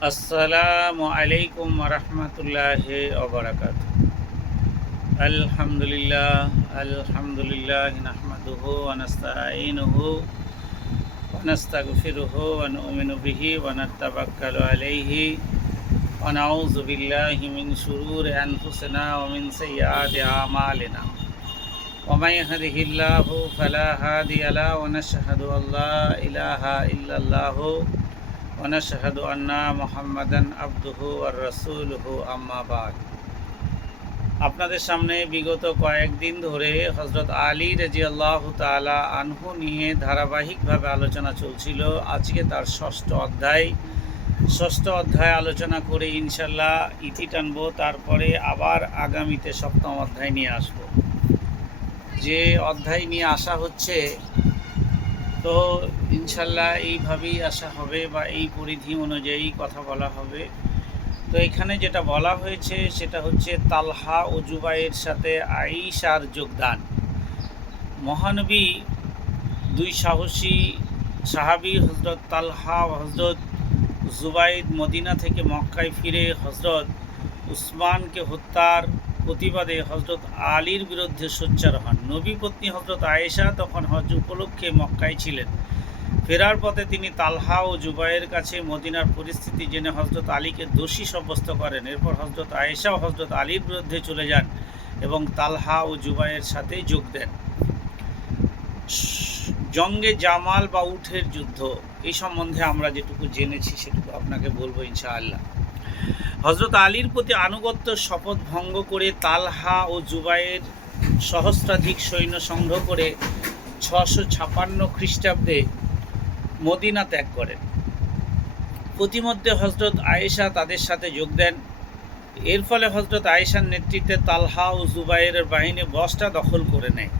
আসসালামু আলাইকুম রহমতুল্লাহ ওবরাকাত আলহামদুলিল্লাহ আলহামদুলিল্লাহ নাহমাদুহু ওয়ানাস্তাঈনুহু ونستغفره ونؤمن به ونتوكل عليه ونعوذ بالله من شرور أنفسنا ومن سيئات أعمالنا ومن يهده الله فلا هادي له ونشهد أن لا إله إلا الله ونشهد أن محمدا عبده ورسوله أما بعد আপনাদের সামনে বিগত কয়েকদিন ধরে হজরত আলী রাজি আল্লাহ তালা আনহু নিয়ে ধারাবাহিকভাবে আলোচনা চলছিল আজকে তার ষষ্ঠ অধ্যায় ষষ্ঠ অধ্যায় আলোচনা করে ইনশাল্লাহ ইতি টানবো তারপরে আবার আগামীতে সপ্তম অধ্যায় নিয়ে আসব যে অধ্যায় নিয়ে আসা হচ্ছে তো ইনশাল্লাহ এইভাবেই আসা হবে বা এই পরিধি অনুযায়ী কথা বলা হবে। তো এখানে যেটা বলা হয়েছে সেটা হচ্ছে, তালহা ও জুবাইয়ের সাথে আইসার যোগদান। মহানবী দুই সাহসী সাহাবি হজরত তালহা হজরত জুবাইদ মদিনা থেকে মক্কায় ফিরে হজরত উসমানকে হত্যার প্রতিবাদে হজরত আলীর বিরুদ্ধে সোচ্চার হন। নবী পত্নী হজরত আয়েশা তখন হজ উপলক্ষে মক্কায় ছিলেন। ফেরার পথে তিনি তালহা ও জুবাইয়ের কাছে মদিনার পরিস্থিতি জেনে হজরত আলীকে দোষী সাব্যস্ত করেন। এরপর হজরত আয়েশা ও হজরত আলীর বিরুদ্ধে চলে যান এবং তালহা ও জুবাইয়ের সাথে যোগ দেন। জঙ্গে জামাল বা উঠের যুদ্ধ, এই সম্বন্ধে আমরা যেটুকু জেনেছি সেটুকু আপনাকে বলব ইনশাআল্লাহ। হজরত আলীর প্রতি আনুগত্য শপথ ভঙ্গ করে তালহা ও জুবাইয়ের সহস্রাধিক সৈন্য সংগ্রহ করে ছশো ছাপান্ন খ্রিস্টাব্দে মদিনা ত্যাগ করেন। প্রতিমধ্যে হজরত আয়েশা তাদের সাথে যোগ দেন। এর ফলে হজরত আয়েশার নেতৃত্বে তালহা ও জুবাইয়ের বাহিনী বসটা দখল করে নেয়।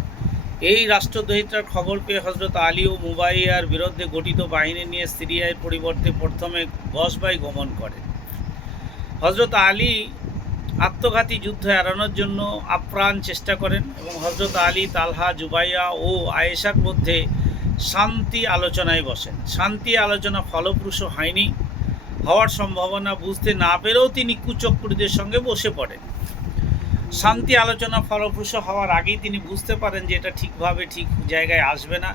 এই রাষ্ট্রদ্রোহিতার খবর পেয়ে হজরত আলী ও মুবাইয়ার বিরুদ্ধে গঠিত বাহিনী নিয়ে সিরিয়ার পরিবর্তে প্রথমে বসবাই গমন করেন। হজরত আলী আত্মঘাতী যুদ্ধ এড়ানোর জন্য আপ্রাণ চেষ্টা করেন এবং হজরত আলী, তালহা, জুবাইয়া ও আয়েশার মধ্যে শান্তি আলোচনায় বসেন। শান্তি আলোচনা ফলপ্রসূ হয়নি। হওয়ার সম্ভাবনা বুঝতে না পেরেও তিনি কুচক্রীদের সঙ্গে বসে পড়েন। শান্তি আলোচনা ফলপ্রসূ হওয়ার আগেই তিনি বুঝতে পারেন যে এটা ঠিকভাবে ঠিক জায়গায় আসবে না।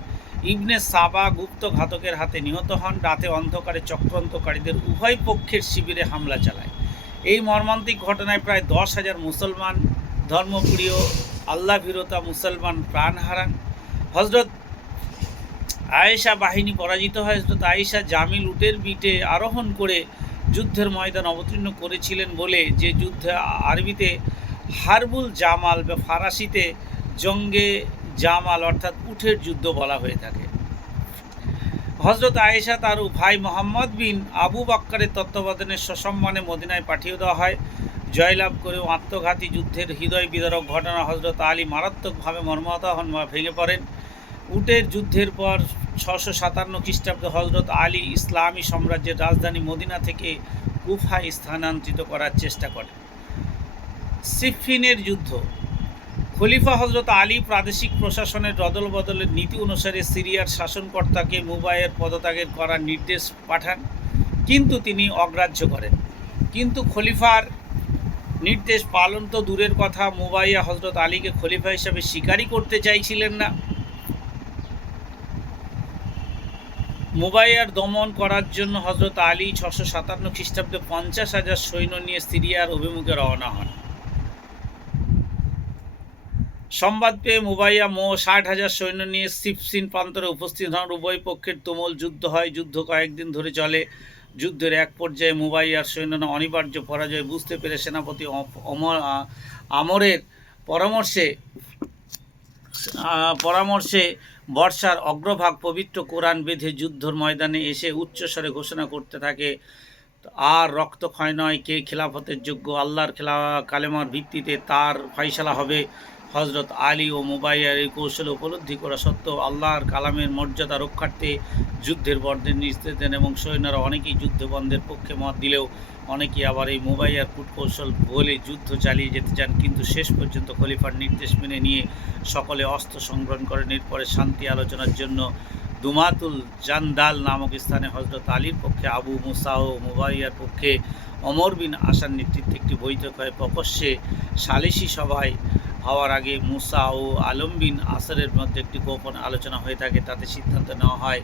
ইবনে সাবা গুপ্ত ঘাতকের হাতে নিহত হন। রাতে অন্ধকারে চক্রান্তকারীদের উভয় পক্ষের শিবিরে হামলা চালায়। এই মর্মান্তিক ঘটনায় প্রায় দশ হাজার মুসলমান, ধর্মপ্রিয় আল্লাহ ভীরতা মুসলমান প্রাণ হারান। হজরত আয়েশা বাহিনী পরাজিত হয়। হজরত আয়েশা জামিল উটের বিটে আরোহণ করে যুদ্ধের ময়দান অবতীর্ণ করেছিলেন বলে যে যুদ্ধে আরবিতে হারবুল জামাল বা ফারাসিতে জঙ্গে জামাল অর্থাৎ উঠের যুদ্ধ বলা হয়ে থাকে। হজরত আয়েশা তার ভাই মোহাম্মদ বিন আবু বাক্কারের তত্ত্বাবধানে সসম্মানে মদিনায় পাঠিয়ে দেওয়া হয়। জয়লাভ করেও আত্মঘাতী যুদ্ধের হৃদয় বিদারক ঘটনা হজরত আলী মারাত্মকভাবে মর্মাহত হন ভেঙে পড়েন। উটের যুদ্ধের পর ছশো সাতান্ন খ্রিস্টাব্দে হজরত আলী ইসলামী সাম্রাজ্যের রাজধানী মদিনা থেকে কুফায় স্থানান্তরিত করার চেষ্টা করেন। সিফিনের যুদ্ধ খলিফা হজরত আলী প্রাদেশিক প্রশাসনের রদল বদলের নীতি অনুসারে সিরিয়ার শাসনকর্তাকে মুবাইয়ের পদত্যাগের করার নির্দেশ পাঠান, কিন্তু তিনি অগ্রাহ্য করেন। কিন্তু খলিফার নির্দেশ পালন তো দূরের কথা, মুবাইয়া হজরত আলীকে খলিফা হিসাবে স্বীকারই করতে চাইছিলেন না। মুবাইয়ার দমন করার জন্য হজরত আলী ছশো সাতান্ন খ্রিস্টাব্দে পঞ্চাশ হাজার সৈন্য নিয়ে সিরিয়ার অভিমুখে রওনা হন। সংবাদ পেয়ে মুবাইয়া মো ষাট হাজার সৈন্য নিয়ে সিপসিন প্রান্তরে উপস্থিত হন। উভয় পক্ষের তুমুল যুদ্ধ হয়, যুদ্ধ কয়েকদিন ধরে চলে। যুদ্ধের এক পর্যায়ে মুবাইয়ার সৈন্যরা অনিবার্য পরাজয় বুঝতে পেরে সেনাপতি অম- অমর আমরের পরামর্শে পরামর্শে বর্ষার অগ্রভাগ পবিত্র কোরআন বেঁধে যুদ্ধর ময়দানে এসে উচ্চস্বরে ঘোষণা করতে থাকে, আর রক্তক্ষয় নয়, কে খেলাফতের যোগ্য? আল্লাহর খেলা, কালেমার ভিত্তিতে তার ফয়সালা হবে। হজরত আলী ও মুবাইয়ার এই কৌশল উপলব্ধি করা সত্ত্বেও আল্লাহর কালামের মর্যাদা রক্ষার্থে যুদ্ধের বর্ণের নির্দেশ দেন এবং সৈন্যরা অনেকেই যুদ্ধ বন্ধের পক্ষে মত দিলেও অনেকেই আবার এই মুবাইয়ার কূটকৌশল বলে যুদ্ধ চালিয়ে যেতে চান। কিন্তু শেষ পর্যন্ত খলিফার নির্দেশ মেনে নিয়ে সকলে অস্ত্র সংগ্রহণ করেন। এরপরে শান্তি আলোচনার জন্য দুমাতুল জান্দাল নামক স্থানে হজরত আলীর পক্ষে, আবু মুসা ও মুবাইয়ার পক্ষে অমর বিন আসার নেতৃত্বে একটি বৈঠক হয়। প্রকশ্যে সালিসি সভায় হওয়ার আগে মুসা ও আলম বিন আসরের মধ্যে একটি গোপন আলোচনা হয়ে থাকে, তাতে সিদ্ধান্ত নেওয়া হয়,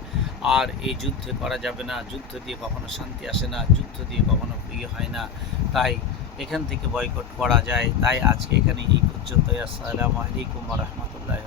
আর এই যুদ্ধে করা যাবে না, যুদ্ধ দিয়ে কখনো শান্তি আসে না, যুদ্ধ দিয়ে কখনো প্রিয় হয় না। তাই এখান থেকে বয়কট করা যায়। তাই আজকে এখানে এই পর্যন্তই। আসসালামু আলাইকুম রহমতুল্লাহ